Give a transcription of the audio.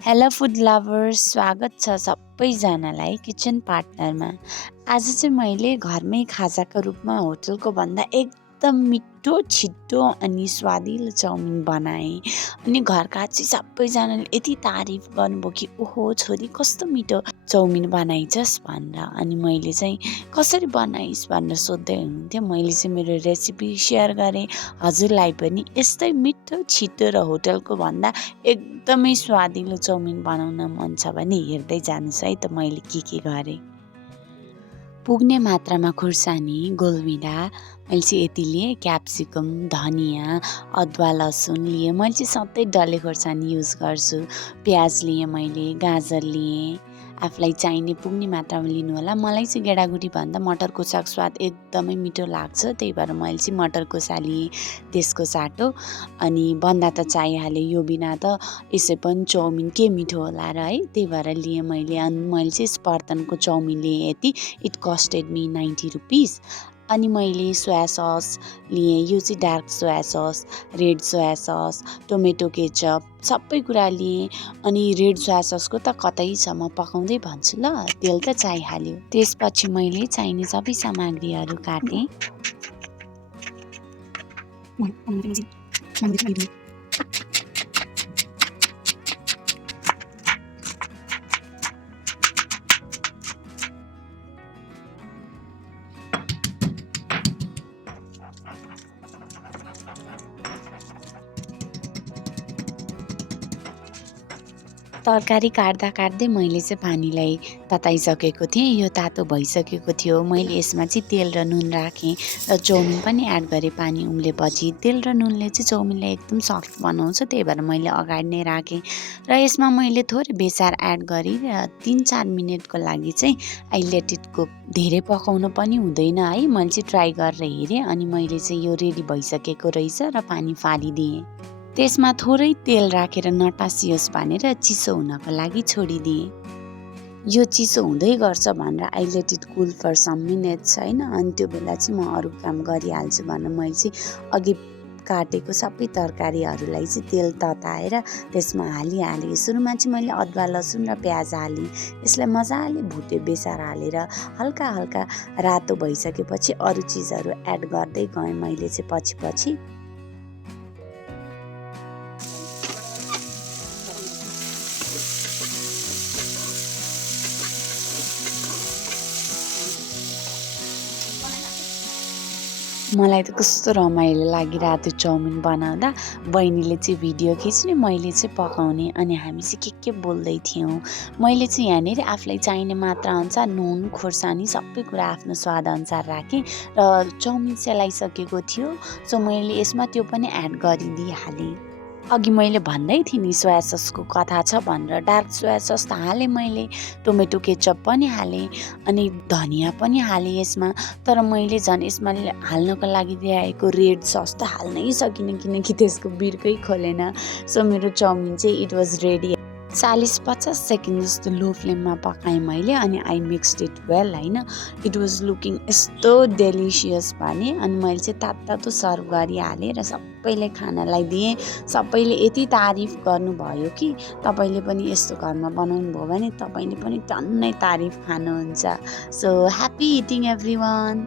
Hello food lovers, स्वागत छ सबैजनालाई किचन पार्टनरमा। आज चाहिँ मैले घरमै खाजाको रूपमा होटलको भन्दा एकदम मिठो, छिटो अनि स्वादिलो चाउमिन बनाएँ। अनि घरका चाहिँ सबैजनाले यति तारिफ गर्नुभयो कि ओहो छोरी कस्तो मिठो चाउमिन बनाइछस् भनेर। अनि मैले चाहिँ कसरी बनाइस् भनेर सोध्दै हुनुहुन्थ्यो। मैले चाहिँ मेरो रेसिपी सेयर गरेँ। हजुरलाई पनि यस्तै मिठो, छिटो र होटलको भन्दा एकदमै स्वादिलो चाउमिन बनाउन मन छ भने हेर्दै जानुहोस् है त मैले के गरेँ। पुग्ने मात्रामा खुर्सानी, गोलभिँडा मैले चाहिँ यति लिएँ, क्याप्सिकम, धनियाँ, अदुवा, लसुन लिएँ। मैले चाहिँ सधैँ डल्ले खोर्सानी युज गर्छु। प्याज लिएँ, मैले गाजर लिएँ। आफूलाई चाहिने पुग्ने मात्रामा लिनु होला। मलाई चाहिँ गेडागुडी भन्दा मटरको साग स्वाद एकदमै मिठो लाग्छ, त्यही भएर मैले चाहिँ मटरको साग लिएँ, त्यसको साटो। अनि बन्दा त चाहिहाल्यो, यो बिना त यसै पनि चाउमिन के मिठो होला र है, त्यही भएर लिएँ मैले। अनि मैले चाहिँ स्पार्टनको चाउमिन लिएँ यति, इट कस्टेड मी 90 रुपिस। अनि मैले सोया सस लिएँ, यो चाहिँ dark soya sauce, red soya sauce, tomato ketchup सबै कुरा लिएँ। अनि रेड सोया ससको त कतै छ, म पकाउँदै भन्छु ल, तेल त चाहिहाल्यो। त्यसपछि मैले चाहिने सबै सामग्रीहरू काटेँ। तरकारी काट्दै मैले चाहिँ पानीलाई तताइसकेको थिएँ। यो तातो भइसकेको थियो। मैले यसमा चाहिँ तेल र नुन राखेँ र चाउमिन पनि एड गरेँ। पानी उम्लेपछि तेल र नुनले चाहिँ चाउमिनलाई एकदम सफ्ट बनाउँछ, त्यही भएर मैले अगाडि नै राखेँ। र यसमा मैले थोरै बेसार एड गरेँ र 3-4 मिनटको लागि चाहिँ आई लेट इट कुक। धेरै पकाउनु पनि हुँदैन है, मैले चाहिँ ट्राई गरेर हेरेँ। अनि मैले चाहिँ यो रेडी भइसकेको रहेछ र पानी फालिदिएँ। त्यसमा थोरै तेल राखेर नटासियोस् भनेर चिसो हुनको लागि छोडिदिएँ। यो चिसो हुँदै गर्छ भनेर I let it cool for some minutes होइन। अनि त्यो बेला चाहिँ म अरू काम गरिहाल्छु भनेर मैले चाहिँ अघि काटेको सबै तरकारीहरूलाई चाहिँ तेल तताएर त्यसमा हालिहालेँ। सुरुमा चाहिँ मैले अदुवा, लसुन र प्याज हालेँ। यसलाई मजाले भुटेँ बेसार हालेर। हल्का हल्का रातो भइसकेपछि अरू चिजहरू एड गर्दै गएँ मैले चाहिँ पछि। मलाई त कस्तो रमाइलो लागिरहेको थियो चाउमिन बनाउँदा। बहिनीले चाहिँ भिडियो खिच्ने, मैले चाहिँ पकाउने, अनि हामी चाहिँ के बोल्दै थियौँ। मैले चाहिँ यहाँनिर आफूलाई चाहिने मात्राअनुसार नुन, खोर्सानी सबै कुरा आफ्नो स्वादअनुसार राखेँ र चाउमिन सेलाइसकेको थियो, सो मैले यसमा त्यो पनि एड गरिदिइहालेँ। अघि मैले भन्दै थिएँ नि सोया ससको कथा छ भनेर। डार्क सोया सस त हालेँ मैले, टोमेटो केचप पनि हालेँ, अनि धनियाँ पनि हालेँ यसमा। तर मैले झन् यसमा हाल्नको लागि ल्याएको रेड सस त हाल्नै सकिनँ, किनकि त्यसको बिर्कै खोलेन। सो मेरो चाउमिन चाहिँ इट वाज रेडी। 40-50 सेकेन्ड जस्तो लो फ्लेममा पकाएँ मैले। अनि आई मिक्स्ड इट वेल होइन। इट वाज लुकिङ यस्तो डेलिसियस भने। अनि मैले चाहिँ तातो सर्भ गरिहालेँ र सबैले खानालाई दिएँ। सबैले यति तारिफ गर्नुभयो कि तपाईँले पनि यस्तो घरमा बनाउनु भयो भने तपाईँले पनि टन्नै तारिफ खानुहुन्छ। So happy eating everyone.